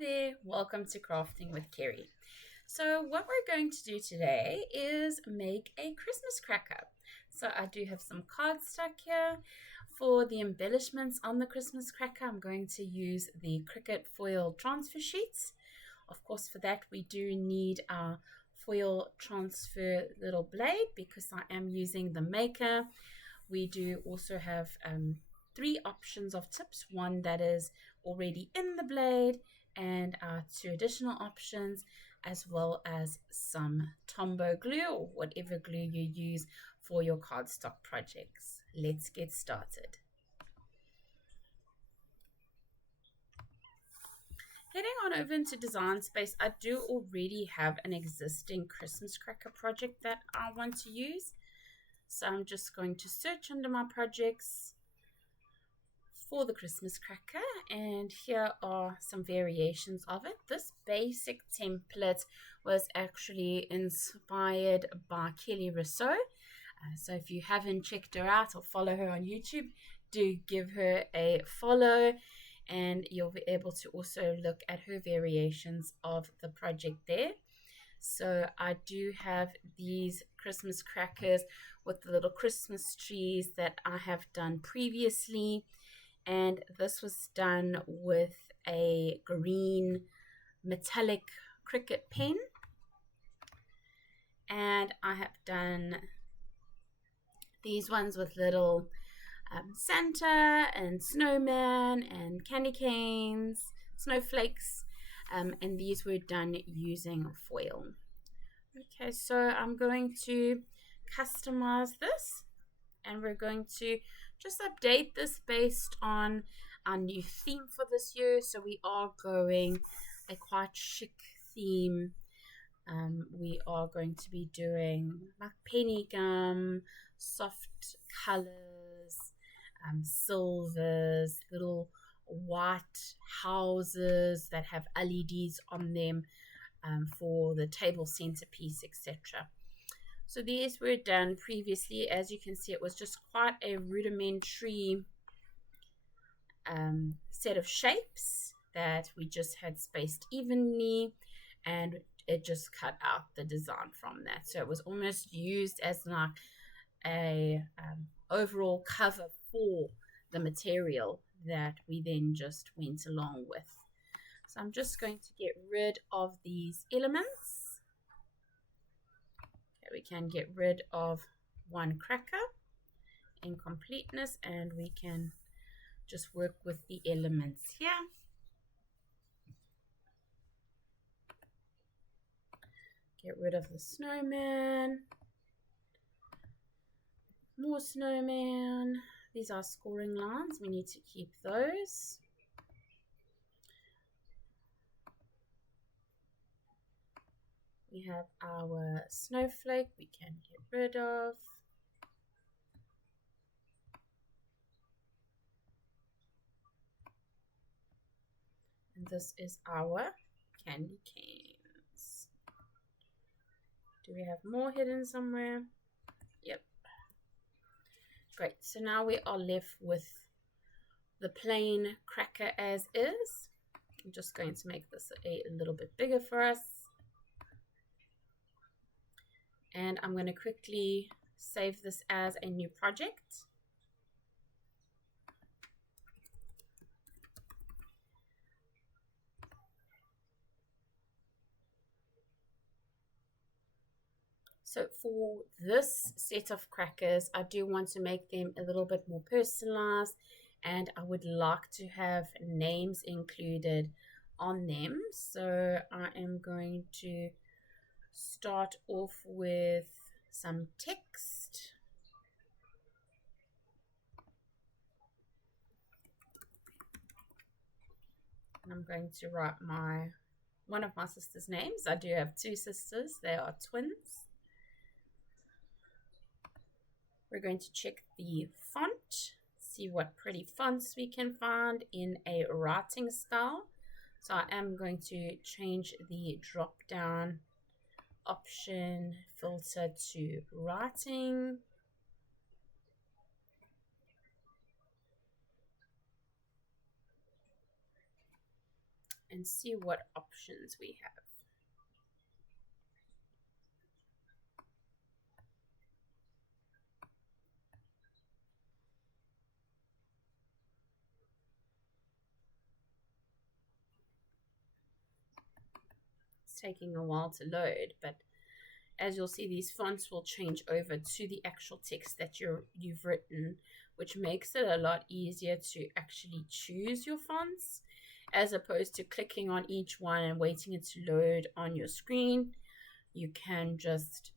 there, welcome to Crafting with Kerry. So what we're going to do today is make a Christmas cracker. So I do have some cardstock here. For the embellishments on the Christmas cracker, I'm going to use the Cricut foil transfer sheets. Of course, for that we do need our foil transfer little blade because I am using the maker. We do also have three options of tips, one that is already in the blade and two additional options, as well as some Tombow glue or whatever glue you use for your cardstock projects. Let's get started. Heading on over into Design Space, I do already have an existing Christmas cracker project that I want to use. So I'm just going to search under my projects for the Christmas cracker, and here are some variations of it. This basic template was actually inspired by Kelly Rousseau. So if you haven't checked her out or follow her on YouTube, do give her a follow, and you'll be able to also look at her variations of the project there. So I do have these Christmas crackers with the little Christmas trees that I have done previously, and this was done with a green metallic Cricut pen. And I have done these ones with little Santa and snowman and candy canes, snowflakes, and these were done using foil. Okay, so I'm going to customize this, and we're going to just update this based on our new theme for this year. So we are going a quite chic theme. We are going to be doing like penny gum, soft colors, silvers, little white houses that have LEDs on them for the table centerpiece, etc. So these were done previously. As you can see, it was just quite a rudimentary set of shapes that we just had spaced evenly, and it just cut out the design from that. So it was almost used as like a overall cover for the material that we then just went along with. So I'm just going to get rid of these elements. We can get rid of one cracker in completeness, and we can just work with the elements here. Get rid of the snowman. More snowman. These are scoring lines. We need to keep those. We have our snowflake we can get rid of. And this is our candy canes. Do we have more hidden somewhere? Yep. Great. So now we are left with the plain cracker as is. I'm just going to make this a little bit bigger for us. And I'm going to quickly save this as a new project. So for this set of crackers, I do want to make them a little bit more personalized, and I would like to have names included on them. So I am going to start off with some text. And I'm going to write one of my sister's names. I do have two sisters. They are twins. We're going to check the font, see what pretty fonts we can find in a writing style. So I am going to change the drop down option filter to writing. and see what options we have. It's taking a while to load, but as you'll see, these fonts will change over to the actual text that you've written, which makes it a lot easier to actually choose your fonts as opposed to clicking on each one and waiting it to load on your screen. You can just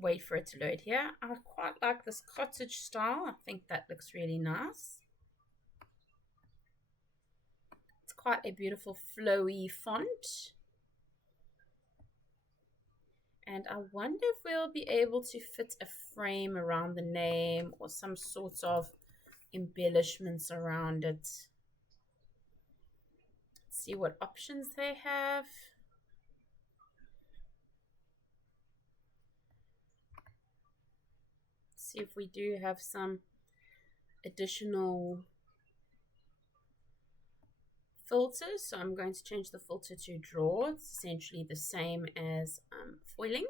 wait for it to load here. I quite like this cottage style. I think that looks really nice. It's quite a beautiful flowy font. And I wonder if we'll be able to fit a frame around the name or some sorts of embellishments around it. Let's see what options they have. Let's see if we do have some additional filters. So I'm going to change the filter to draw. It's essentially the same as foiling.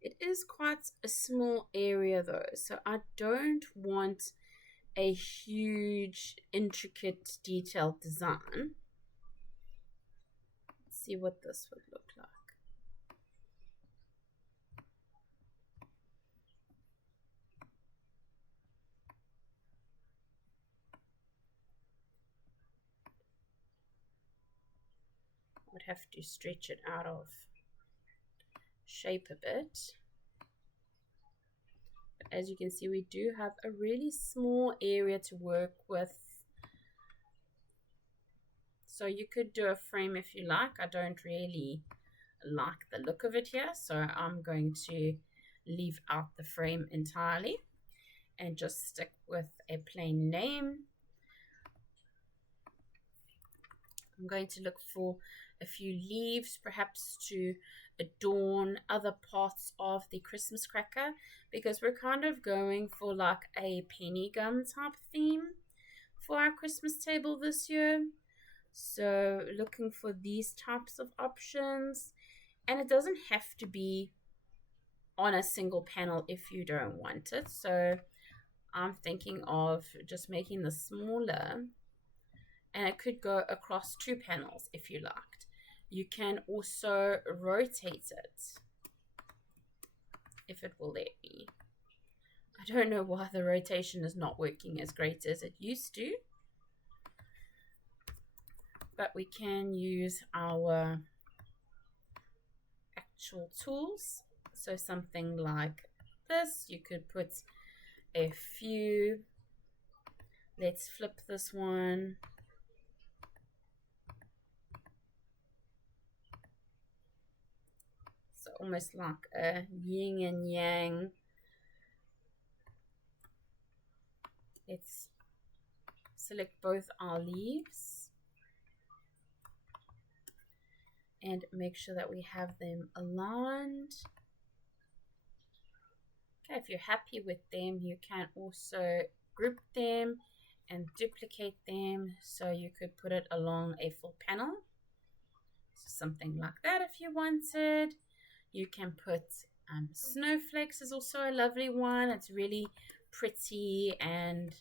It is quite a small area though, so I don't want a huge, intricate, detailed design. Let's see what this would look like. I would have to stretch it out of shape a bit. But as you can see, we do have a really small area to work with. So you could do a frame if you like. I don't really like the look of it here, so I'm going to leave out the frame entirely and just stick with a plain name. I'm going to look for a few leaves, perhaps to adorn other parts of the Christmas cracker, because we're kind of going for like a penny gum type theme for our Christmas table this year. So looking for these types of options, and it doesn't have to be on a single panel if you don't want it. So I'm thinking of just making this smaller, and it could go across 2 panels if you liked. You can also rotate it if it will let me. I don't know why the rotation is not working as great as it used to, but we can use our actual tools. So something like this, you could put a few. Let's flip this one. So almost like a yin and yang. Let's select both our leaves and make sure that we have them aligned. Okay, if you're happy with them, you can also group them and duplicate them, so you could put it along a full panel. So something like that if you wanted. You can put snowflakes is also a lovely one. It's really pretty and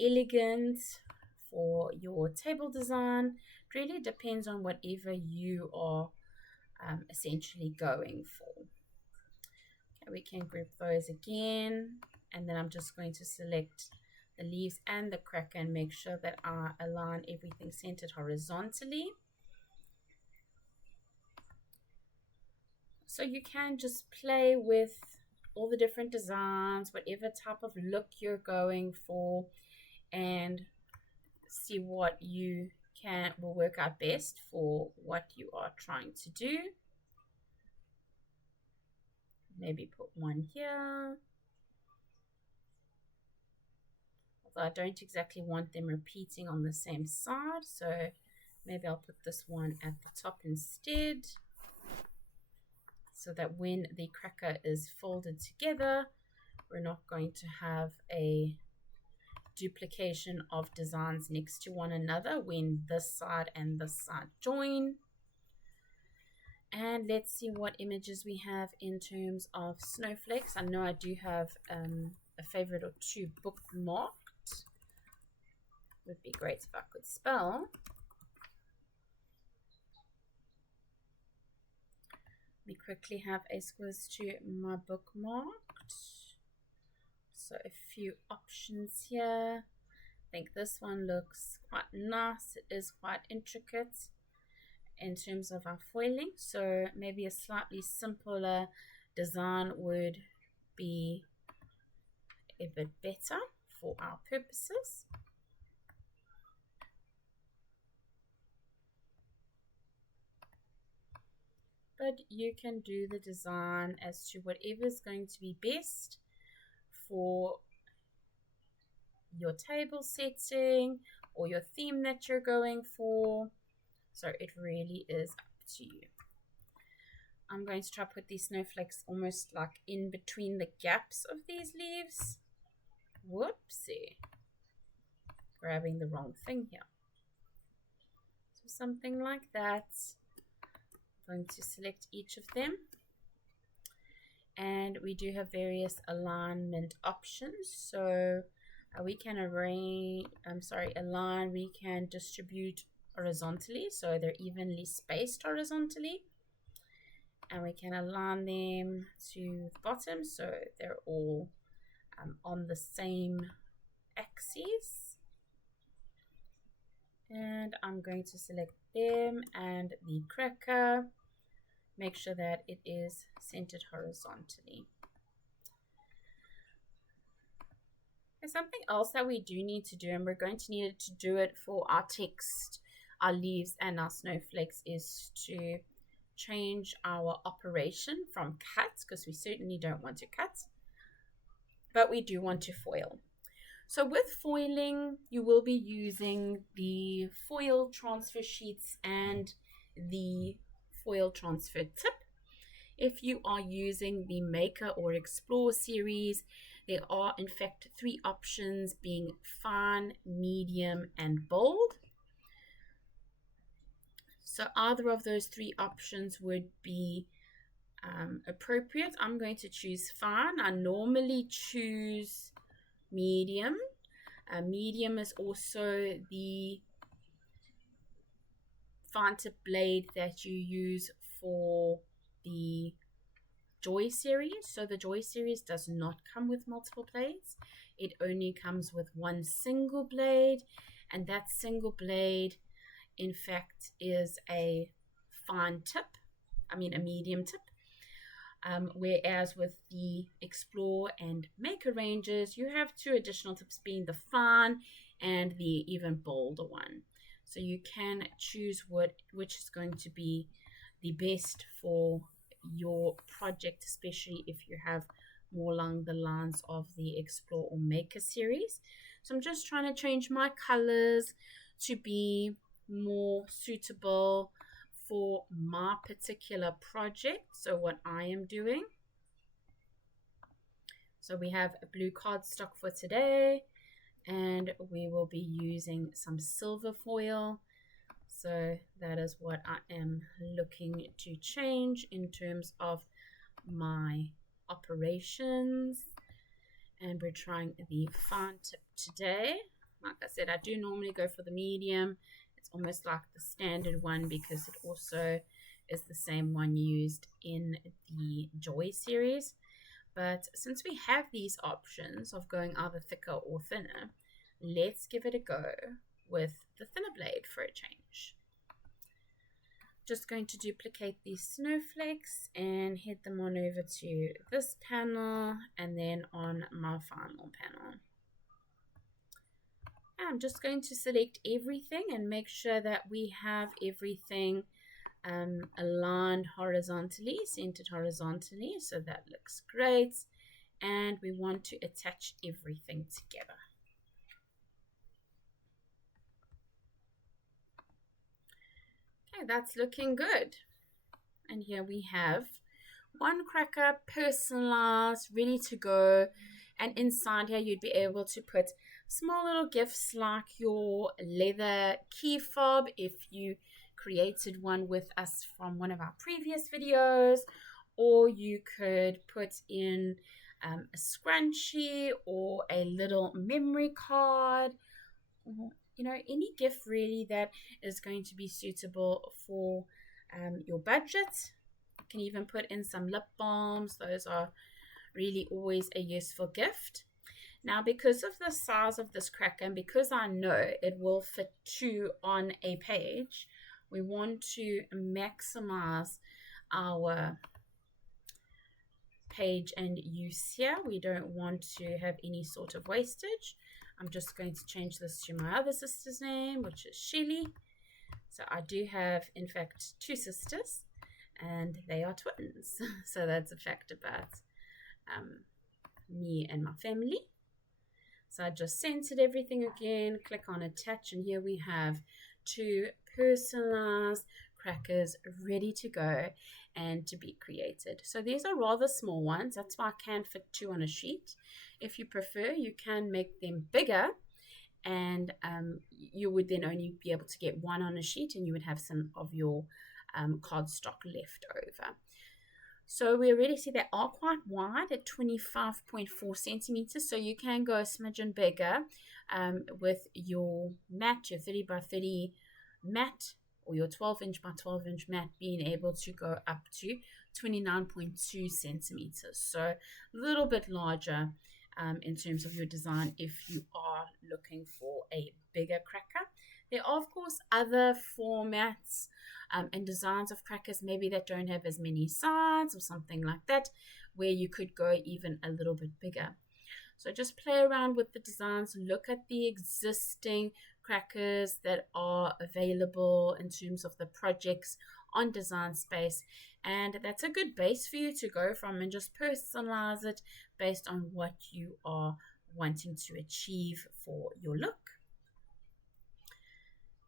elegant for your table design. It really depends on whatever you are essentially going for. Okay, we can group those again, and then I'm just going to select the leaves and the cracker and make sure that I align everything centered horizontally. So you can just play with all the different designs, whatever type of look you're going for, and see what you will work out best for what you are trying to do. Maybe put one here. Although I don't exactly want them repeating on the same side, so maybe I'll put this one at the top instead, so that when the cracker is folded together, we're not going to have a duplication of designs next to one another when this side and this side join. And let's see what images we have in terms of snowflakes. I know I do have a favorite or two bookmarked. Would be great if I could spell. Let me quickly have a squiz to my bookmarked. So a few options here. I think this one looks quite nice. It is quite intricate in terms of our foiling, so maybe a slightly simpler design would be a bit better for our purposes. But you can do the design as to whatever is going to be best for your table setting or your theme that you're going for. So it really is up to you. I'm going to try to put these snowflakes almost like in between the gaps of these leaves. Whoopsie. Grabbing the wrong thing here. So something like that. I'm going to select each of them. And we do have various alignment options. So we can align, we can distribute horizontally, so they're evenly spaced horizontally, and we can align them to the bottom so they're all on the same axis. And I'm going to select them and the cracker, make sure that it is centered horizontally. There's something else that we do need to do, and we're going to need to do it for our text, our leaves and our snowflakes, is to change our operation from cut, because we certainly don't want to cut, but we do want to foil. So with foiling, you will be using the foil transfer sheets and the foil transfer tip. If you are using the Maker or Explore series, there are in fact 3 options, being fine, medium, and bold. So either of those 3 options would be appropriate. I'm going to choose fine. I normally choose medium. Medium is also the fine tip blade that you use for the Joy series. So the Joy series does not come with multiple blades. It only comes with one single blade, and that single blade in fact is a medium tip. Whereas with the Explore and Maker ranges, you have 2 additional tips, being the fine and the even bolder one. So you can choose which is going to be the best for your project, especially if you have more along the lines of the Explore or Maker series. So I'm just trying to change my colors to be more suitable for my particular project. So what I am doing, so we have a blue cardstock for today, and we will be using some silver foil. So that is what I am looking to change in terms of my operations. And we're trying the fine tip today. Like I said, I do normally go for the medium. It's almost like the standard one because it also is the same one used in the Joy series. But since we have these options of going either thicker or thinner, let's give it a go with the thinner blade for a change. Just going to duplicate these snowflakes and head them on over to this panel and then on my final panel. I'm just going to select everything and make sure that we have everything aligned horizontally, centered horizontally, so that looks great. And we want to attach everything together. Okay, that's looking good. And here we have one cracker, personalized, ready to go. And inside here, you'd be able to put small little gifts like your leather key fob if you created one with us from one of our previous videos, or you could put in a scrunchie or a little memory card, or, any gift really that is going to be suitable for your budget. You can even put in some lip balms. Those are really always a useful gift. Now, because of the size of this cracker and because I know it will fit 2 on a page, we want to maximize our page and use here. We don't want to have any sort of wastage. I'm just going to change this to my other sister's name, which is Shelly. So I do have, in fact, 2 sisters, and they are twins. So that's a fact about me and my family. So I just centered everything again, click on attach, and here we have 2 personalized crackers ready to go and to be created. So these are rather small ones. That's why I can fit 2 on a sheet. If you prefer, you can make them bigger, and you would then only be able to get 1 on a sheet, and you would have some of your cardstock left over. So we already see they are quite wide at 25.4 centimeters. So you can go a smidgen bigger with your mat, your 30 by 30 mat, or your 12-inch by 12-inch mat, being able to go up to 29.2 centimeters. So a little bit larger in terms of your design if you are looking for a bigger cracker. There are, of course, other formats and designs of crackers maybe that don't have as many sides or something like that, where you could go even a little bit bigger. So just play around with the designs, look at the existing crackers that are available in terms of the projects on Design Space, and that's a good base for you to go from and just personalize it based on what you are wanting to achieve for your look.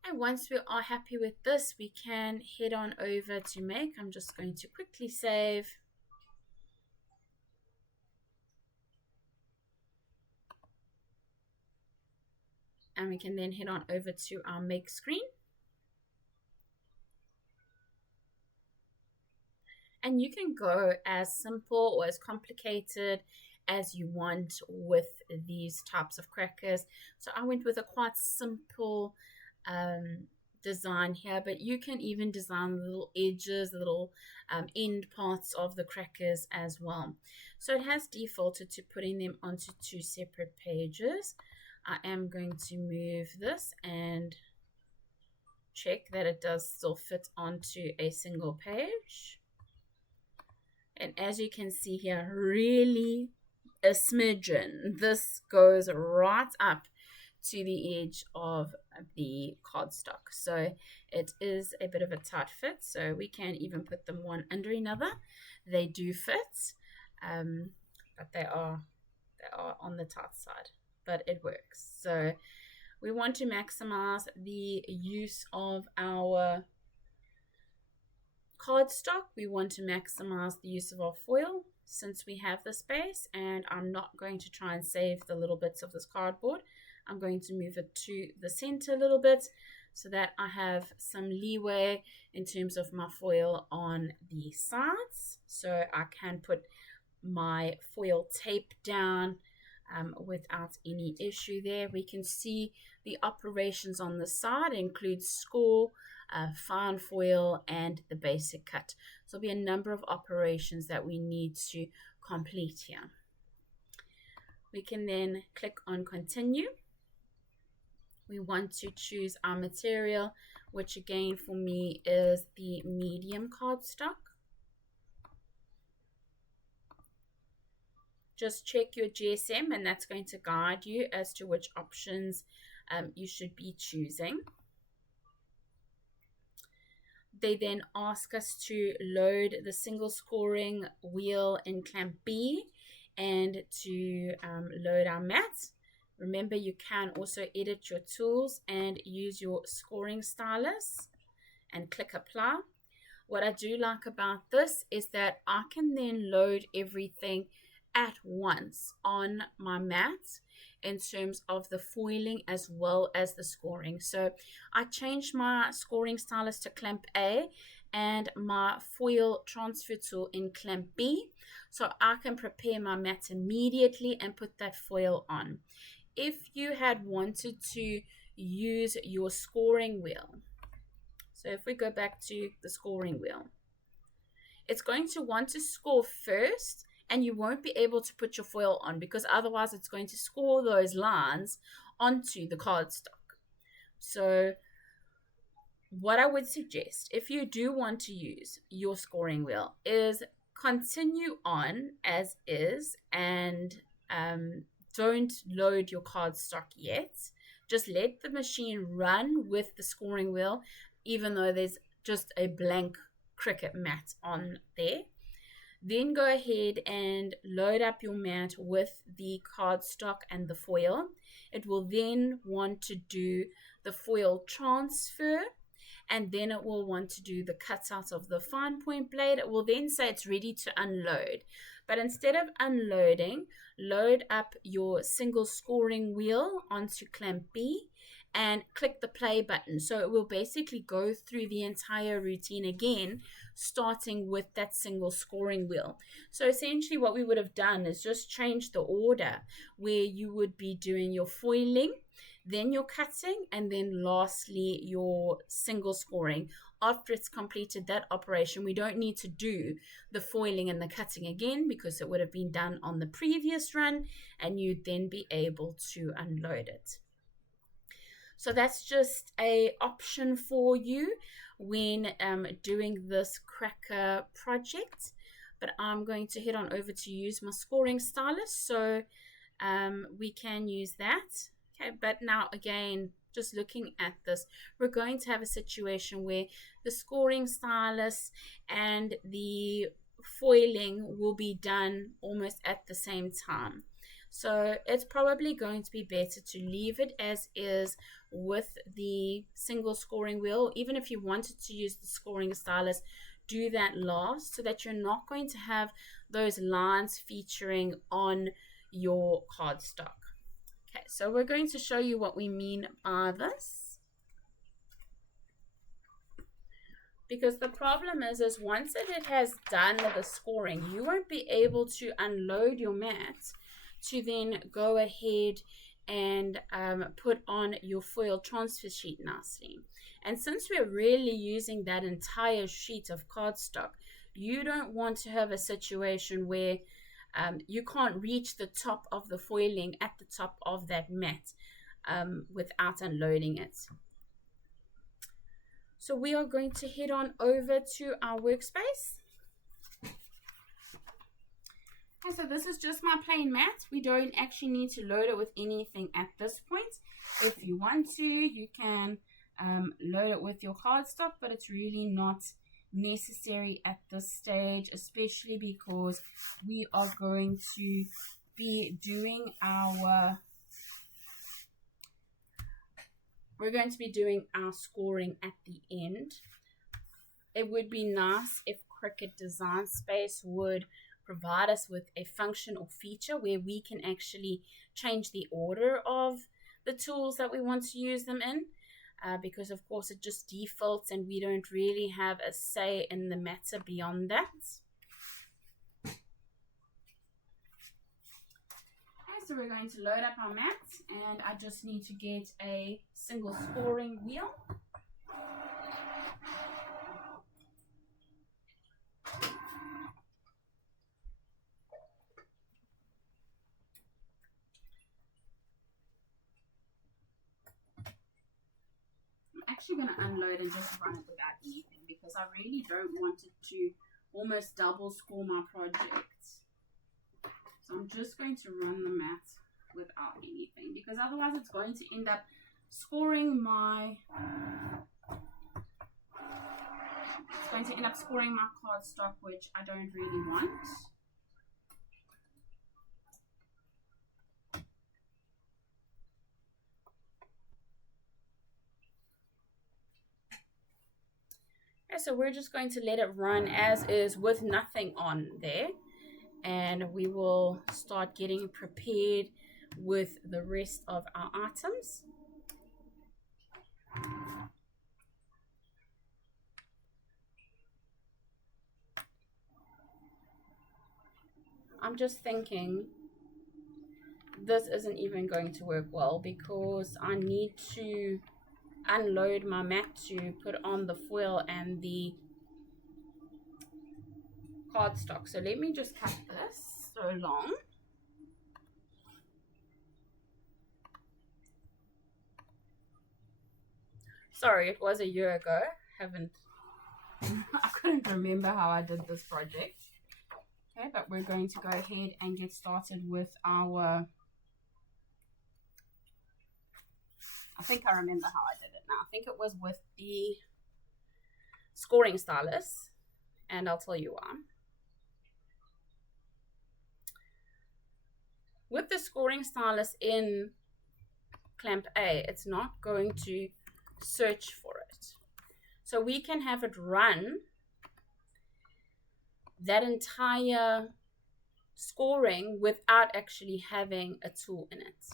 And once we are happy with this, we can head on over to make. I'm just going to quickly save. And we can then head on over to our make screen. And you can go as simple or as complicated as you want with these types of crackers. So I went with a quite simple design here, but you can even design the little edges, the little end parts of the crackers as well. So it has defaulted to putting them onto 2 separate pages. I am going to move this and check that it does still fit onto a single page. And as you can see here, really a smidgen. This goes right up to the edge of the cardstock. So it is a bit of a tight fit. So we can even put them one under another. They do fit, but they are on the tight side, but it works. So we want to maximize the use of our cardstock. We want to maximize the use of our foil since we have the space, and I'm not going to try and save the little bits of this cardboard. I'm going to move it to the center a little bit so that I have some leeway in terms of my foil on the sides, so I can put my foil tape down without any issue there. We can see the operations on the side include score, fine foil, and the basic cut. So there'll be a number of operations that we need to complete here. We can then click on continue. We want to choose our material, which again for me is the medium cardstock. Just check your GSM, and that's going to guide you as to which options you should be choosing. They then ask us to load the single scoring wheel in clamp B and to load our mat. Remember, you can also edit your tools and use your scoring stylus and click apply. What I do like about this is that I can then load everything at once on my mat in terms of the foiling as well as the scoring. So I changed my scoring stylus to clamp A and my foil transfer tool in clamp B, so I can prepare my mat immediately and put that foil on. If you had wanted to use your scoring wheel, so if we go back to the scoring wheel, it's going to want to score first, and you won't be able to put your foil on because otherwise it's going to score those lines onto the cardstock. So what I would suggest, if you do want to use your scoring wheel, is continue on as is and don't load your cardstock yet. Just let the machine run with the scoring wheel, even though there's just a blank Cricut mat on there. Then go ahead and load up your mat with the cardstock and the foil. It will then want to do the foil transfer, and then it will want to do the cutout of the fine point blade. It will then say it's ready to unload. But instead of unloading, load up your single scoring wheel onto clamp B and click the play button. So it will basically go through the entire routine again, starting with that single scoring wheel. So essentially what we would have done is just change the order, where you would be doing your foiling, then your cutting, and then lastly your single scoring. After it's completed that operation, we don't need to do the foiling and the cutting again because it would have been done on the previous run, and you'd then be able to unload it. So that's just a option for you when doing this cracker project. But I'm going to head on over to use my scoring stylus, so we can use that. Okay, but now again, just looking at this, we're going to have a situation where the scoring stylus and the foiling will be done almost at the same time. So it's probably going to be better to leave it as is with the single scoring wheel. Even if you wanted to use the scoring stylus, do that last so that you're not going to have those lines featuring on your cardstock. Okay, so we're going to show you what we mean by this. Because the problem is once it has done the scoring, you won't be able to unload your mat to then go ahead and put on your foil transfer sheet nicely. And since we're really using that entire sheet of cardstock, you don't want to have a situation where you can't reach the top of the foiling at the top of that mat without unloading it. So we are going to head on over to our workspace. Okay, so this is just my plain mat. We don't actually need to load it with anything at this point. If you want to, you can load it with your cardstock, but it's really not necessary at this stage, especially because we are going to be doing our scoring at the end. It would be nice if Cricut Design Space would provide us with a function or feature where we can actually change the order of the tools that we want to use them in. Because of course it just defaults and we don't really have a say in the matter beyond that. Okay, so we're going to load up our mat, and I just need to get a single scoring wheel. Actually going to unload and just run it without anything because I really don't want it to almost double score my project. So I'm just going to run the mat without anything because otherwise it's going to end up scoring my cardstock, which I don't really want. So we're just going to let it run as is with nothing on there, and we will start getting prepared with the rest of our items. I'm just thinking this isn't even going to work well because I need to unload my mat to put on the foil and the cardstock. So let me just cut this so long. Sorry, it was a year ago. I couldn't remember how I did this project. Okay, but we're going to go ahead and get started with our, I think I remember how I did it now. I think it was with the scoring stylus, and I'll tell you why. With the scoring stylus in clamp A, it's not going to search for it. So we can have it run that entire scoring without actually having a tool in it,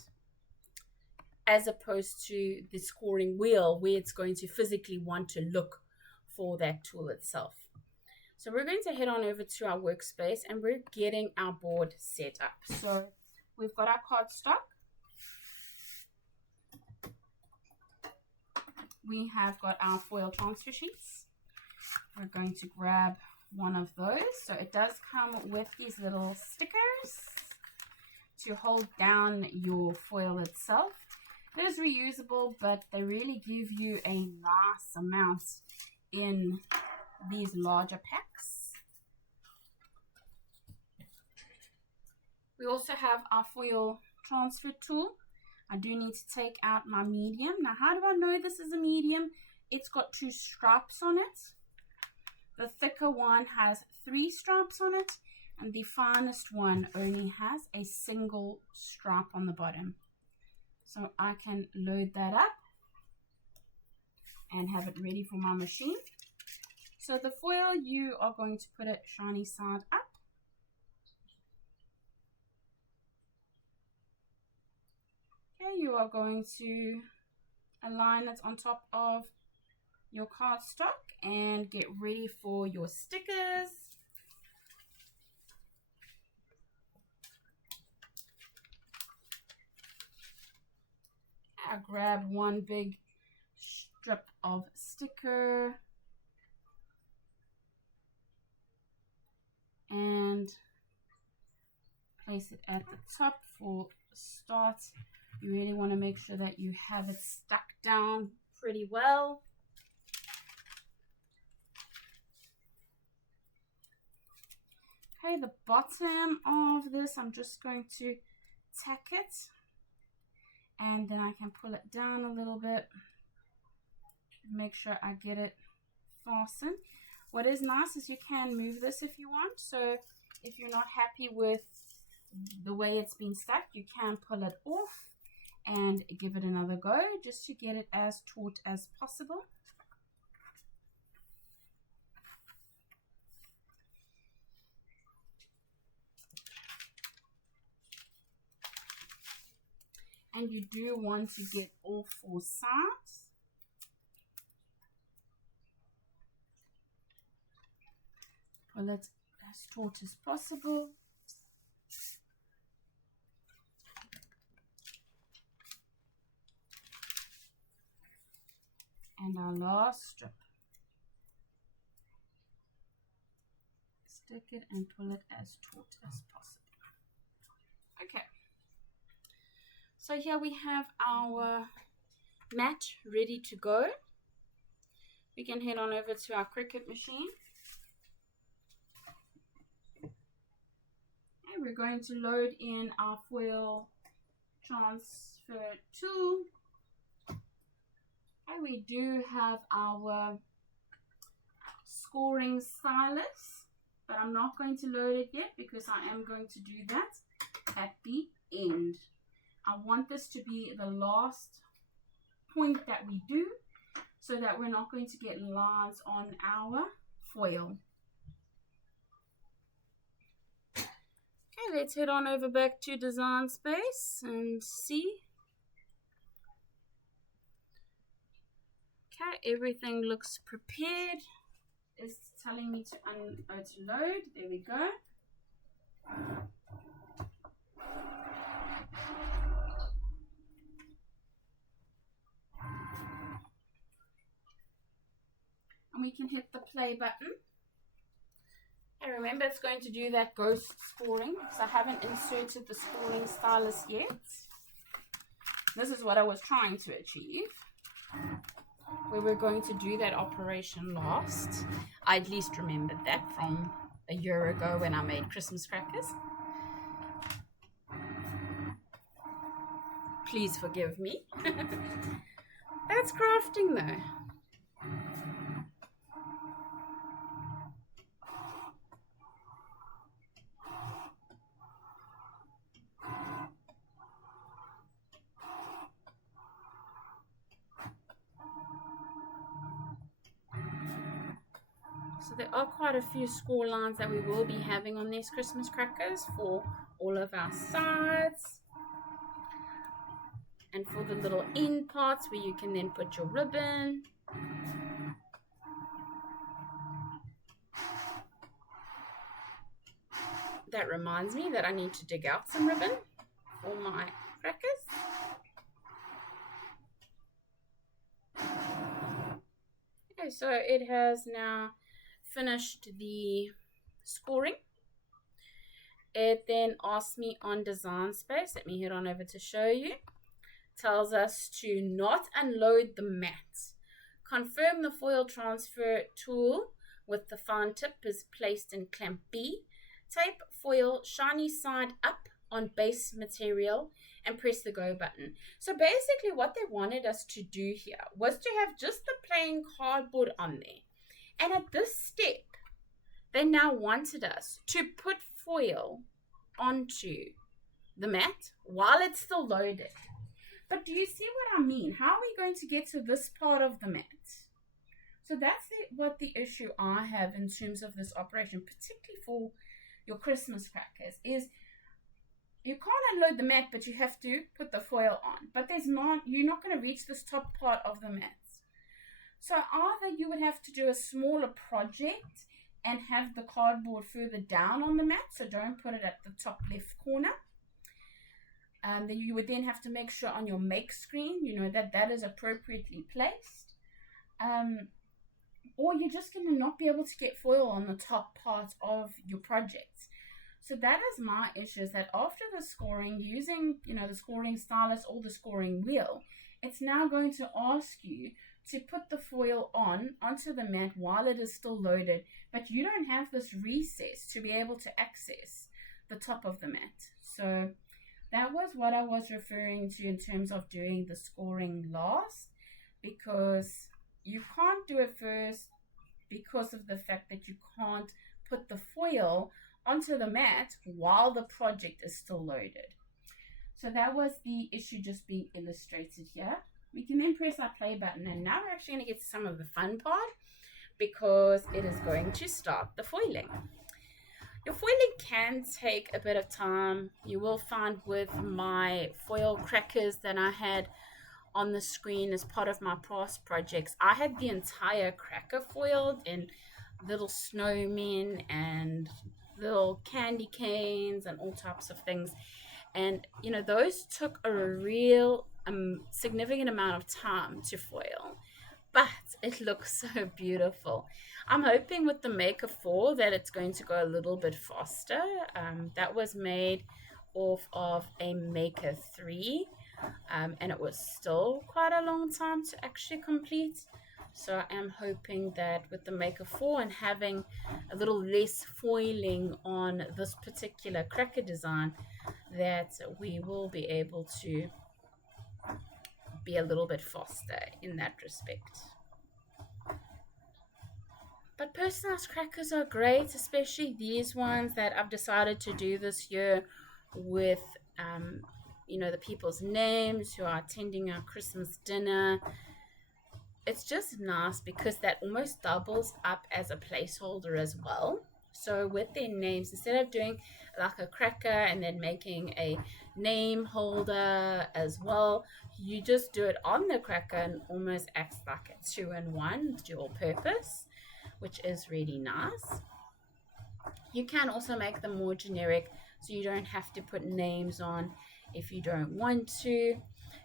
as opposed to the scoring wheel where it's going to physically want to look for that tool itself. So we're going to head on over to our workspace and we're getting our board set up. So we've got our cardstock. We have got our foil transfer sheets. We're going to grab one of those. So it does come with these little stickers to hold down your foil itself. It is reusable, but they really give you a nice amount in these larger packs. We also have our foil transfer tool. I do need to take out my medium. Now, how do I know this is a medium? It's got 2 stripes on it. The thicker one has 3 stripes on it, and the finest one only has a single stripe on the bottom. So I can load that up and have it ready for my machine. So the foil, you are going to put it shiny side up. Okay, you are going to align it on top of your cardstock and get ready for your stickers. I grab one big strip of sticker and place it at the top for start. You really want to make sure that you have it stuck down pretty well. Okay, the bottom of this, I'm just going to tack it, and then I can pull it down a little bit. Make sure I get it fastened. What is nice is you can move this if you want. So if you're not happy with the way it's been stuck, you can pull it off and give it another go just to get it as taut as possible. And you do want to get all 4 sides. Pull it as taut as possible. And our last strip. Stick it and pull it as taut as possible. Okay. So here we have our mat ready to go. We can head on over to our Cricut machine. And we're going to load in our foil transfer tool. And we do have our scoring stylus, but I'm not going to load it yet because I am going to do that at the end. I want this to be the last point that we do so that we're not going to get lines on our foil. Okay, let's head on over back to Design Space and see. Okay, everything looks prepared. It's telling me to load. There we go. And we can hit the play button. And remember, it's going to do that ghost scoring, so I haven't inserted the scoring stylus yet. This is what I was trying to achieve. We were going to do that operation last. I at least remembered that from a year ago when I made Christmas crackers. Please forgive me. That's crafting though. So there are quite a few score lines that we will be having on these Christmas crackers for all of our sides. And for the little end parts where you can then put your ribbon. That reminds me that I need to dig out some ribbon for my crackers. Okay, so it has now finished the scoring. It then asks me on Design Space, let me head on over to show you. Tells us to not unload the mat. Confirm the foil transfer tool with the fine tip is placed in clamp B. Tape foil shiny side up on base material and press the go button. So basically what they wanted us to do here was to have just the plain cardboard on there. And at this step, they now wanted us to put foil onto the mat while it's still loaded. But do you see what I mean? How are we going to get to this part of the mat? So that's what the issue I have in terms of this operation, particularly for your Christmas crackers, is you can't unload the mat, but you have to put the foil on. But you're not going to reach this top part of the mat. So either you would have to do a smaller project and have the cardboard further down on the mat, so don't put it at the top left corner. Then you would then have to make sure on your make screen, that is appropriately placed. Or you're just going to not be able to get foil on the top part of your project. So that is my issue, is that after the scoring, using, the scoring stylus or the scoring wheel, it's now going to ask you to put the foil onto the mat while it is still loaded, but you don't have this recess to be able to access the top of the mat. So that was what I was referring to in terms of doing the scoring last, because you can't do it first because of the fact that you can't put the foil onto the mat while the project is still loaded. So that was the issue just being illustrated here. We can then press our play button, and now we're actually going to get to some of the fun part, because it is going to start the foiling. Your foiling can take a bit of time. You will find with my foil crackers that I had on the screen as part of my past projects, I had the entire cracker foiled in little snowmen and little candy canes and all types of things. And, those took a real significant amount of time to foil. But it looks so beautiful. I'm hoping with the Maker 4 that it's going to go a little bit faster. That was made off of a Maker 3. And it was still quite a long time to actually complete. So I am hoping that with the Maker 4 and having a little less foiling on this particular cracker design, that we will be able to be a little bit faster in that respect. But personalized crackers are great, especially these ones that I've decided to do this year with the people's names who are attending our Christmas dinner. It's just nice because that almost doubles up as a placeholder as well. So with their names, instead of doing like a cracker and then making a name holder as well, you just do it on the cracker and almost acts like a two-in-one dual purpose, which is really nice. You can also make them more generic, so you don't have to put names on if you don't want to.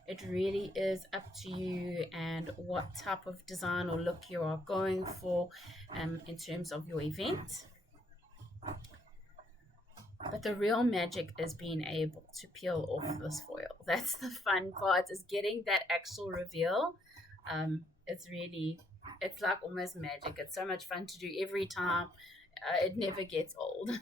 It really is up to you and what type of design or look you are going for in terms of your event. But the real magic is being able to peel off this foil. That's the fun part, is getting that actual reveal. It's like almost magic. It's so much fun to do every time. It never gets old.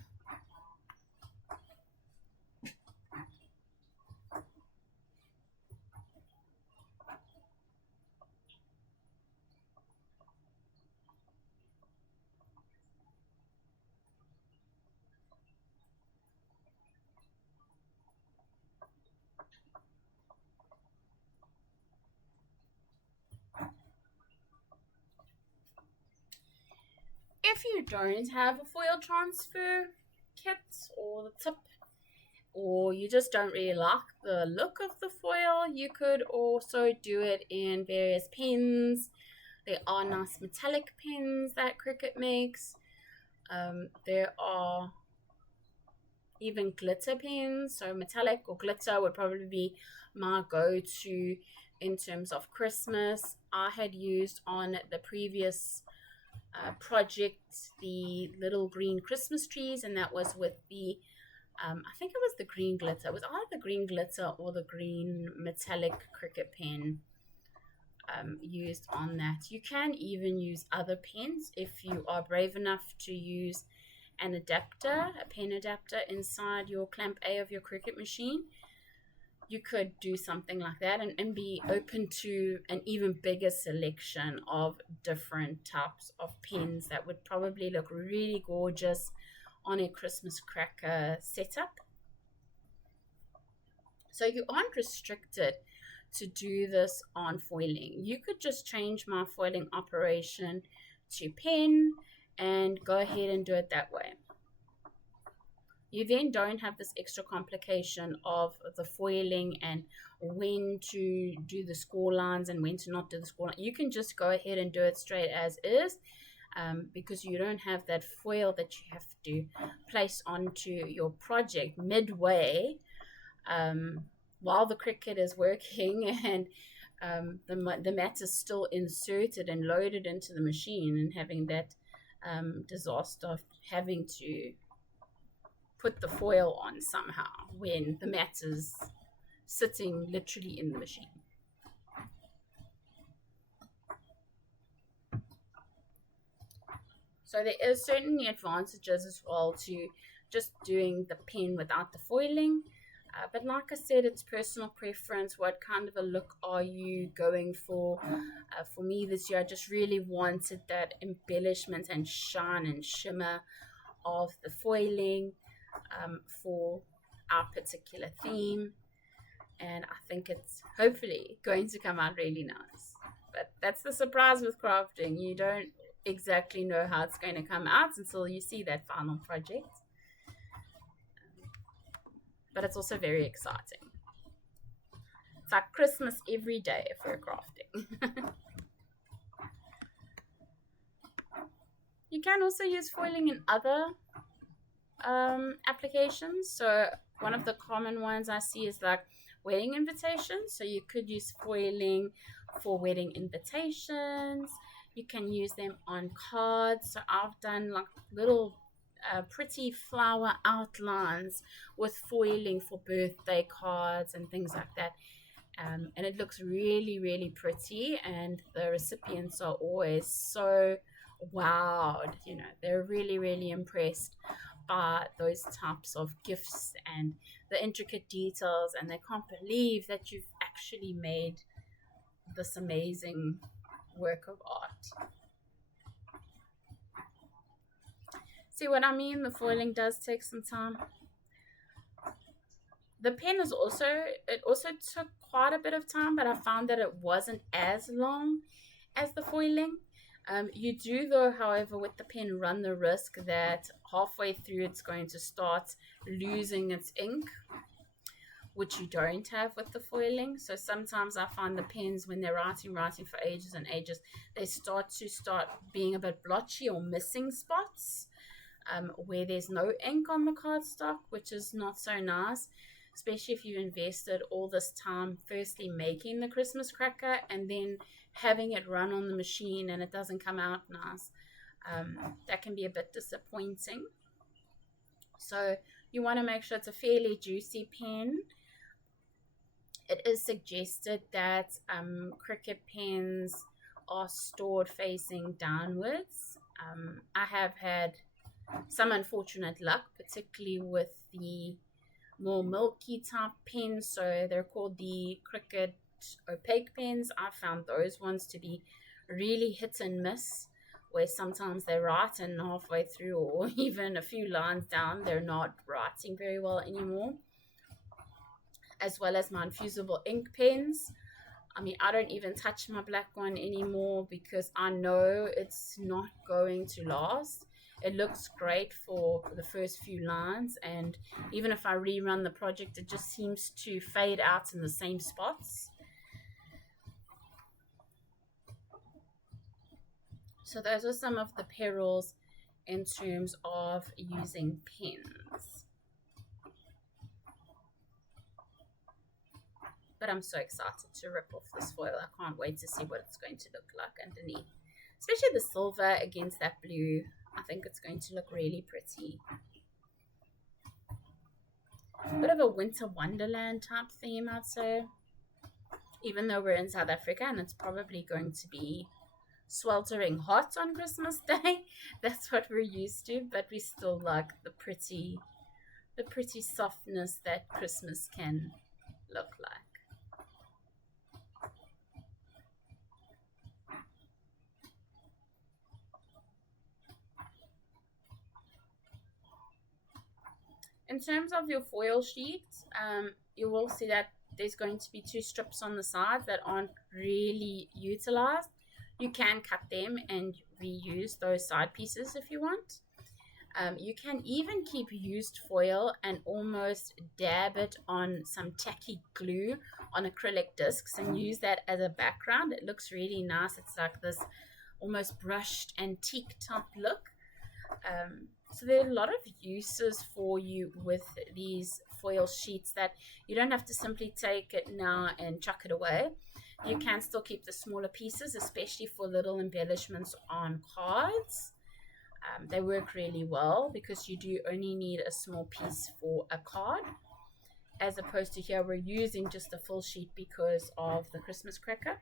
If you don't have a foil transfer kit or the tip, or you just don't really like the look of the foil, you could also do it in various pens. There are nice metallic pens that Cricut makes. There are even glitter pens, so metallic or glitter would probably be my go-to in terms of Christmas. I had used on the previous project the little green Christmas trees, and that was with the I think it was the green glitter. It was either the green glitter or the green metallic Cricut pen used on that. You can even use other pens if you are brave enough to use an adapter, a pen adapter inside your clamp A of your Cricut machine. You could do something like that and be open to an even bigger selection of different types of pens that would probably look really gorgeous on a Christmas cracker setup. So you aren't restricted to do this on foiling. You could just change my foiling operation to pen and go ahead and do it that way. You then don't have this extra complication of the foiling and when to do the score lines and when to not do the score line. You can just go ahead and do it straight as is, because you don't have that foil that you have to place onto your project midway while the Cricut is working and the mat is still inserted and loaded into the machine, and having that disaster of having to put the foil on somehow when the mat is sitting literally in the machine. So there is certainly advantages as well to just doing the pen without the foiling. But like I said, it's personal preference. What kind of a look are you going for? For me this year, I just really wanted that embellishment and shine and shimmer of the foiling for our particular theme. And I think it's hopefully going to come out really nice. But that's the surprise with crafting. You don't exactly know how it's going to come out until you see that final project. But it's also very exciting. It's like Christmas every day if we're crafting. You can also use foiling in other applications. So one of the common ones I see is like wedding invitations. So you could use foiling for wedding invitations. You can use them on cards. So I've done like little pretty flower outlines with foiling for birthday cards and things like that. And it looks really, really pretty, and the recipients are always so wowed. You know, they're really, really impressed by those types of gifts and the intricate details, and they can't believe that you've actually made this amazing work of art. See what I mean? The foiling does take some time. The pen is also took quite a bit of time, but I found that it wasn't as long as the foiling. You do, though, however, with the pen, run the risk that halfway through it's going to start losing its ink, which you don't have with the foiling. So sometimes I find the pens, when they're writing for ages and ages, they start being a bit blotchy or missing spots, where there's no ink on the cardstock, which is not so nice, especially if you've invested all this time firstly making the Christmas cracker and then having it run on the machine and it doesn't come out nice. That can be a bit disappointing. So you want to make sure it's a fairly juicy pen. It is suggested that Cricut pens are stored facing downwards. I have had some unfortunate luck, particularly with the more milky type pens. So they're called the Cricut opaque pens. I found those ones to be really hit and miss, where sometimes they write and halfway through or even a few lines down they're not writing very well anymore. As well as my infusible ink pens. I mean, I don't even touch my black one anymore because I know it's not going to last. It looks great for the first few lines, and even if I rerun the project, it just seems to fade out in the same spots. So those are some of the perils in terms of using pens. But I'm so excited to rip off this foil. I can't wait to see what it's going to look like underneath. Especially the silver against that blue. I think it's going to look really pretty. A bit of a winter wonderland type theme, I'd say. Even though we're in South Africa and it's probably going to be sweltering hot on Christmas Day. That's what we're used to. But we still like the pretty softness that Christmas can look like. In terms of your foil sheet, you will see that there's going to be 2 strips on the sides that aren't really utilized. You can cut them and reuse those side pieces if you want. You can even keep used foil and almost dab it on some tacky glue on acrylic discs and use that as a background. It looks really nice. It's like this almost brushed antique type look. So there are a lot of uses for you with these foil sheets that you don't have to simply take it now and chuck it away. You can still keep the smaller pieces, especially for little embellishments on cards. They work really well because you do only need a small piece for a card, as opposed to here we're using just a full sheet because of the Christmas cracker.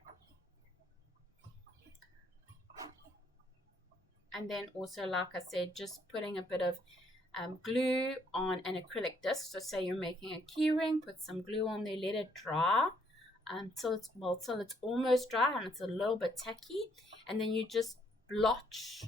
And then also, like I said, just putting a bit of glue on an acrylic disc. So say you're making a key ring, put some glue on there, let it dry until it's almost dry and it's a little bit tacky. And then you just blotch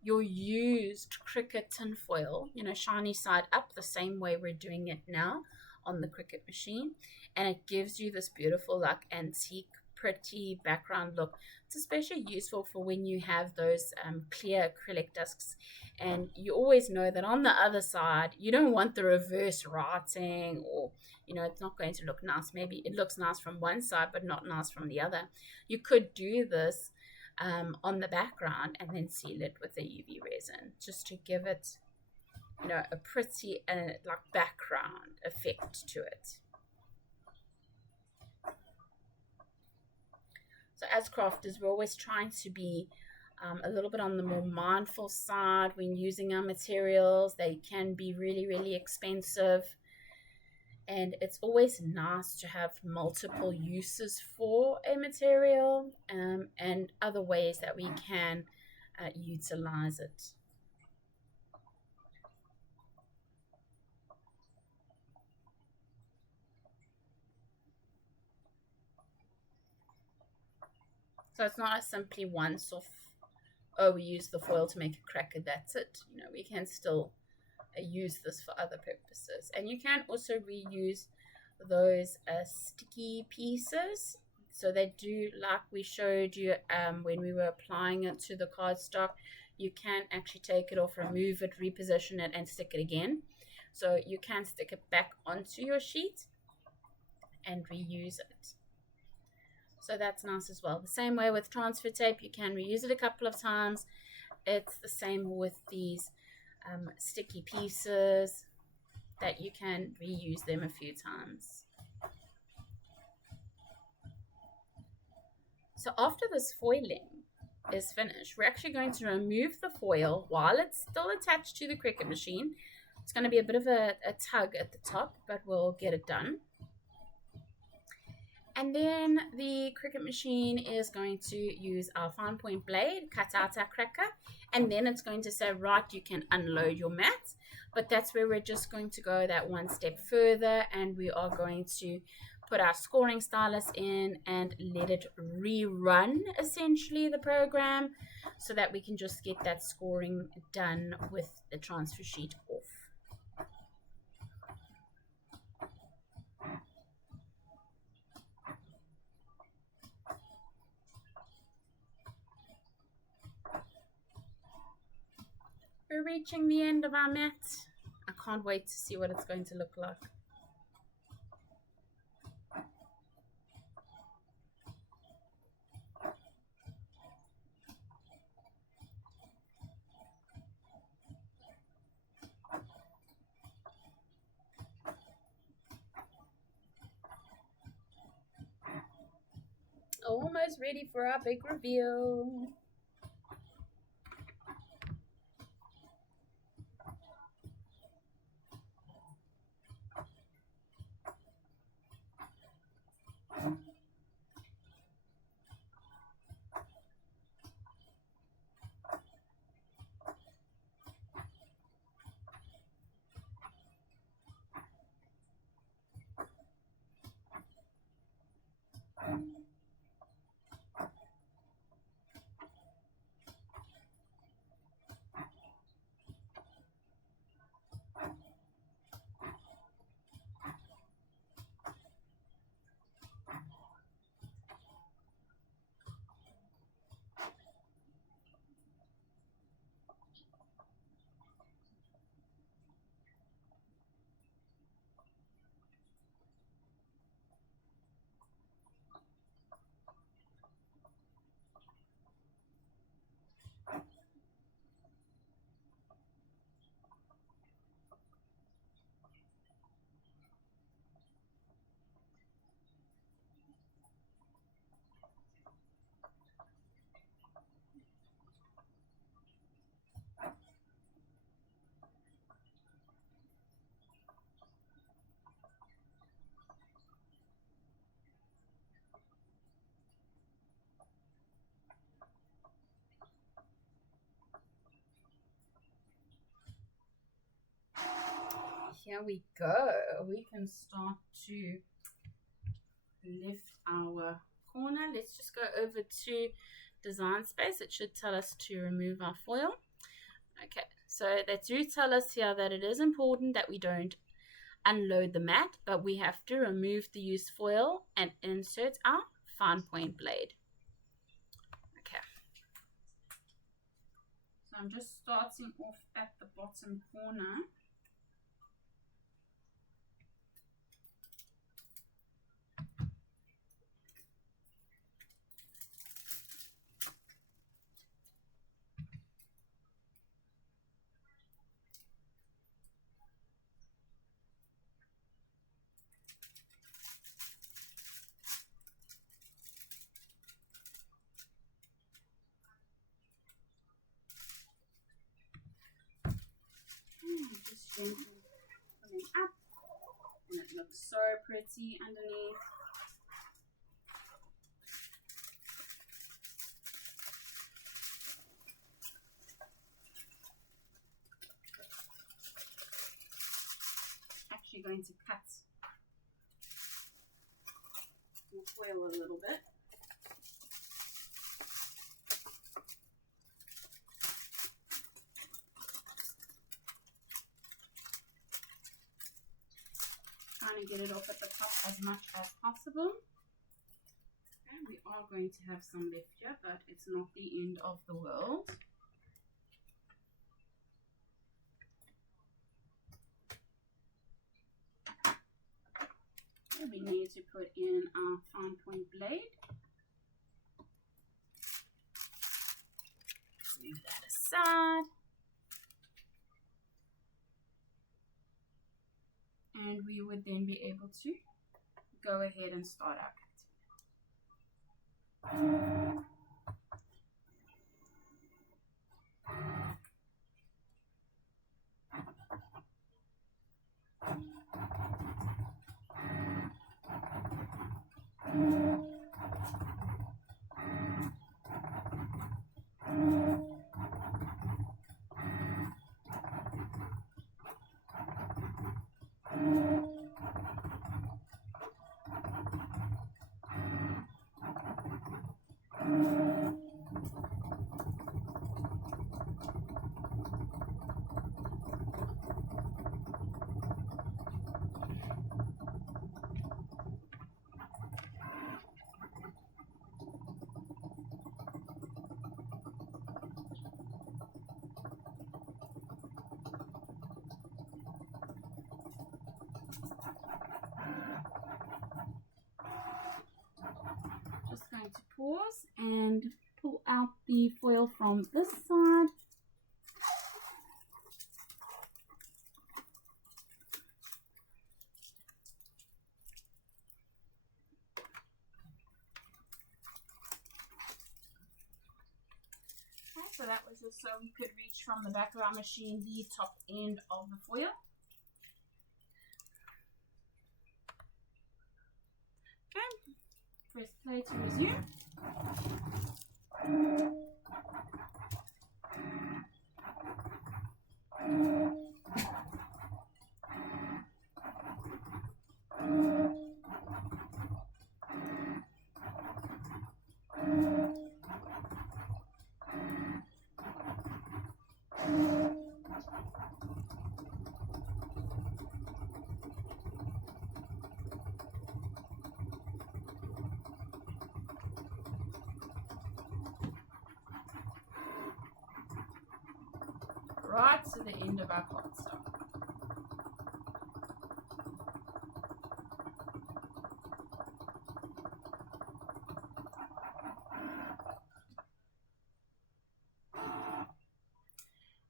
your used Cricut tin foil, shiny side up, the same way we're doing it now on the Cricut machine. And it gives you this beautiful, like, antique, pretty background look. It's especially useful for when you have those clear acrylic discs, and you always know that on the other side you don't want the reverse writing, or it's not going to look nice. Maybe it looks nice from one side but not nice from the other. You could do this on the background and then seal it with a UV resin just to give it a pretty like background effect to it. So as crafters, we're always trying to be a little bit on the more mindful side when using our materials. They can be really, really expensive. And it's always nice to have multiple uses for a material and other ways that we can utilize it. So it's not a simply once off, we use the foil to make a cracker, that's it. We can still use this for other purposes. And you can also reuse those sticky pieces. So So they do, like we showed you when we were applying it to the cardstock, you can actually take it off, remove it, reposition it, and stick it again. So you can stick it back onto your sheet and reuse it. So that's nice as well. The same way with transfer tape, you can reuse it a couple of times. It's the same with these sticky pieces, that you can reuse them a few times. So after this foiling is finished, we're actually going to remove the foil while it's still attached to the Cricut machine. It's going to be a bit of a tug at the top, but we'll get it done. And then the Cricut machine is going to use our fine point blade, cut out our cracker, and then it's going to say, right, you can unload your mat. But that's where we're just going to go that one step further, and we are going to put our scoring stylus in and let it rerun essentially the program, so that we can just get that scoring done with the transfer sheet off. We're reaching the end of our mat. I can't wait to see what it's going to look like. Almost ready for our big reveal. Here we go. We can start to lift our corner. Let's just go over to Design Space. It should tell us to remove our foil. Okay, so they do tell us here that it is important that we don't unload the mat, but we have to remove the used foil and insert our fine point blade. Okay. So I'm just starting off at the bottom corner. Just gently pulling up, and it looks so pretty underneath. Actually going to cut the foil a little bit. Trying to get it off at the top as much as possible. Okay. going to have some left here, but it's not the end of the world. Okay, we need to put in our fine point blade. Move that aside. And we would then be able to go ahead and start our cutting. Just going to pause and pull out the foil from this side. Okay, so that was just so we could reach from the back of our machine the top end of the foil. Okay, press play to resume. Right to the end of our cardstock.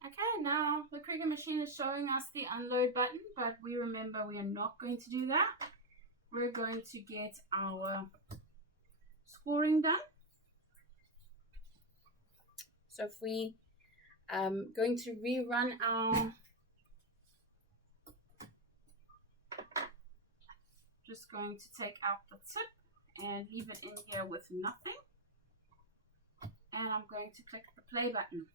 Okay, now the Cricut machine is showing us the unload button, but we remember we are not going to do that. We're going to get our scoring done. So if we going to rerun our, just going to take out the tip and leave it in here with nothing, and I'm going to click the play button.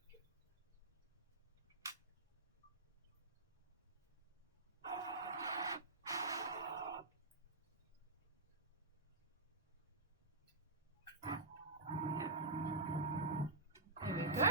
Here we go.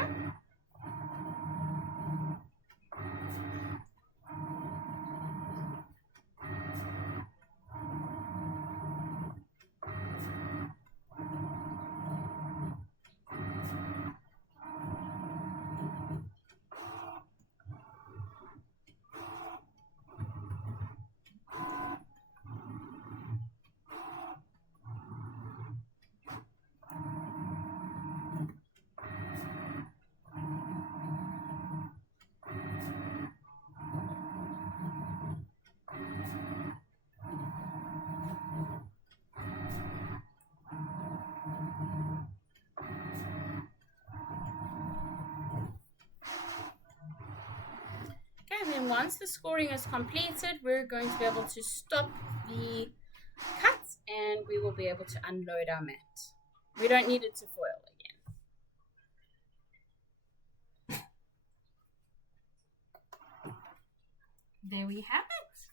And then once the scoring is completed, we're going to be able to stop the cut and we will be able to unload our mat. We don't need it to foil again. There we have it.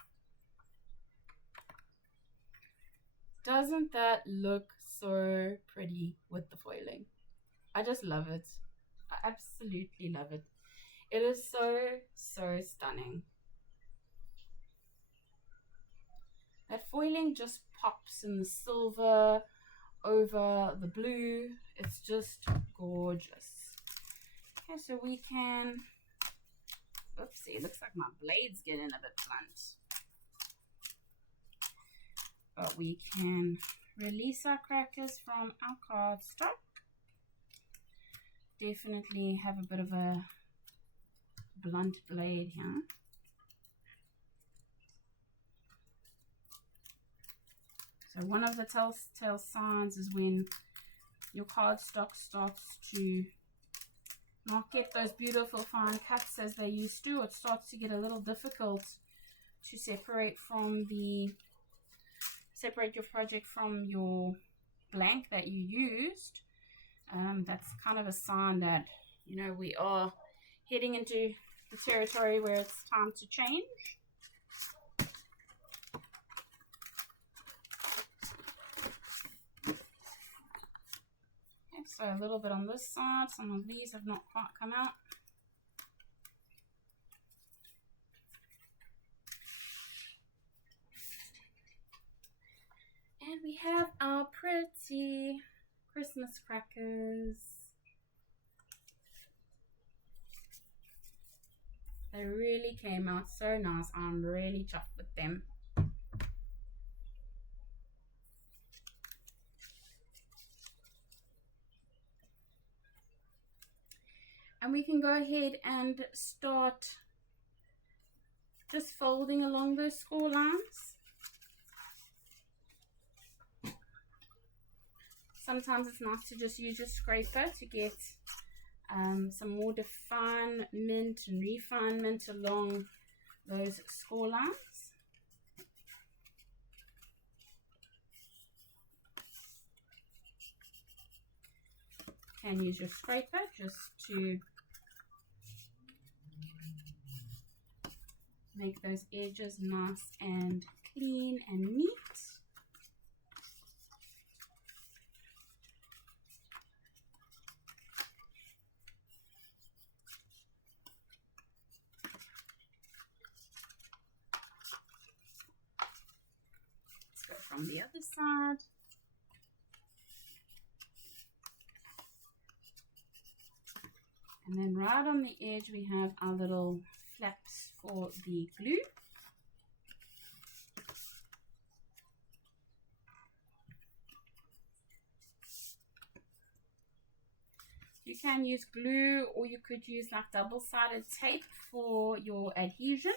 Doesn't that look so pretty with the foiling? I just love it. I absolutely love it. It is so stunning. That foiling just pops in the silver over over the blue. It's just gorgeous. Okay, so we can, oopsie, it looks like my blade's getting a bit blunt. But we can release our crackers from our cardstock. Definitely have a bit of a blunt blade here. So one of the telltale signs is when your cardstock starts to not get those beautiful fine cuts as they used to. It starts to get a little difficult to separate your project from your blank that you used. That's kind of a sign that, you know, we are heading into the territory where it's time to change. Okay, so a little bit on this side. Some of these have not quite come out. And we have our pretty Christmas crackers. They really came out so nice. I'm really chuffed with them. And we can go ahead and start just folding along those score lines. Sometimes it's nice to just use your scraper to get some more definement and refinement along those score lines. You can use your scraper just to make those edges nice and clean and neat. From the other side. And then right on the edge we have our little flaps for the glue. You can use glue, or you could use like double-sided tape for your adhesion.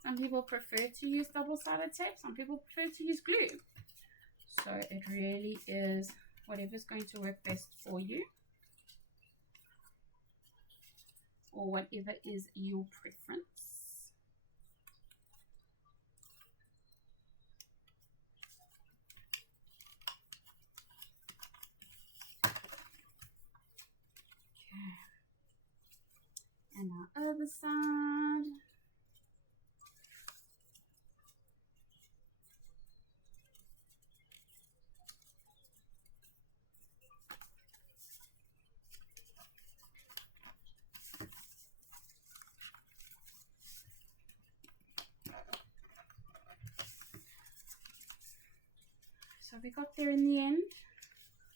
Some people prefer to use double-sided tape, some people prefer to use glue. So it really is whatever's going to work best for you, or whatever is your preference. Okay. And our other side. So we got there in the end,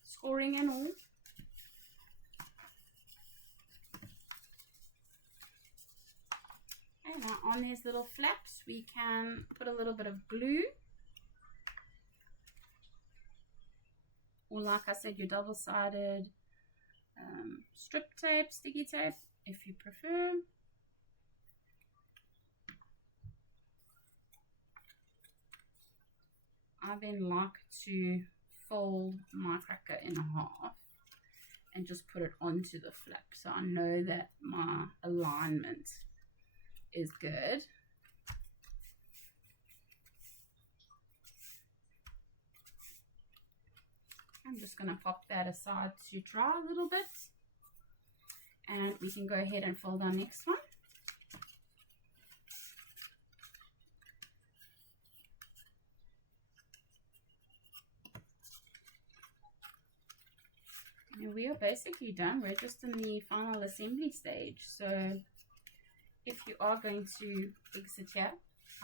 scoring and all. Okay, now on these little flaps we can put a little bit of glue, or like I said, your double-sided strip tape, sticky tape if you prefer. I then like to fold my cracker in half and just put it onto the flap, so I know that my alignment is good. I'm just going to pop that aside to dry a little bit, and we can go ahead and fold our next one. And we are basically done. We're just in the final assembly stage, so if you are going to exit here,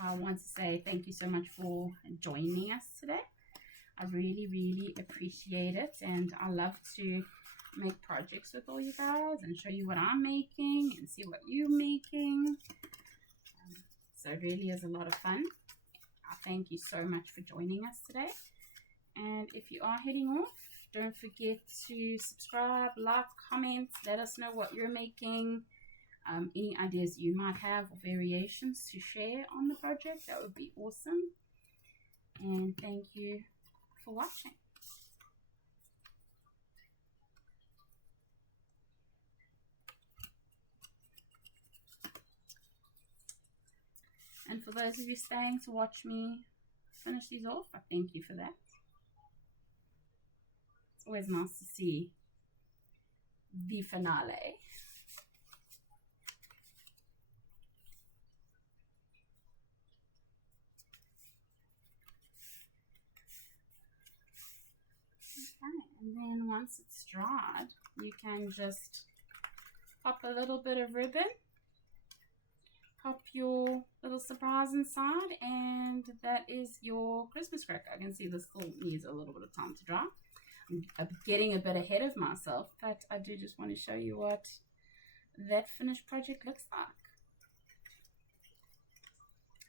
I want to say thank you so much for joining us today. I really appreciate it, and I love to make projects with all you guys and show you what I'm making and see what you're making. So it really is a lot of fun. I thank you so much for joining us today. And if you are heading off, don't forget to subscribe, like, comment, let us know what you're making. Any ideas you might have or variations to share on the project, that would be awesome. And thank you for watching. And for those of you staying to watch me finish these off, I thank you for that. It's always nice to see the finale. Okay, and then once it's dried, you can just pop a little bit of ribbon, pop your little surprise inside, and that is your Christmas cracker. I can see this still needs a little bit of time to dry. I'm getting a bit ahead of myself, but I do just want to show you what that finished project looks like.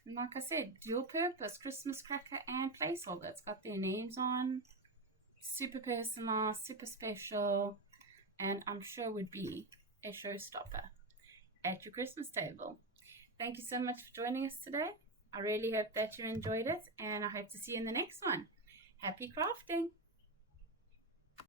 And like I said, dual purpose Christmas cracker and placeholder. It's got their names on. Super personalized, super special, and I'm sure would be a showstopper at your Christmas table. Thank you so much for joining us today. I really hope that you enjoyed it, and I hope to see you in the next one. Happy crafting!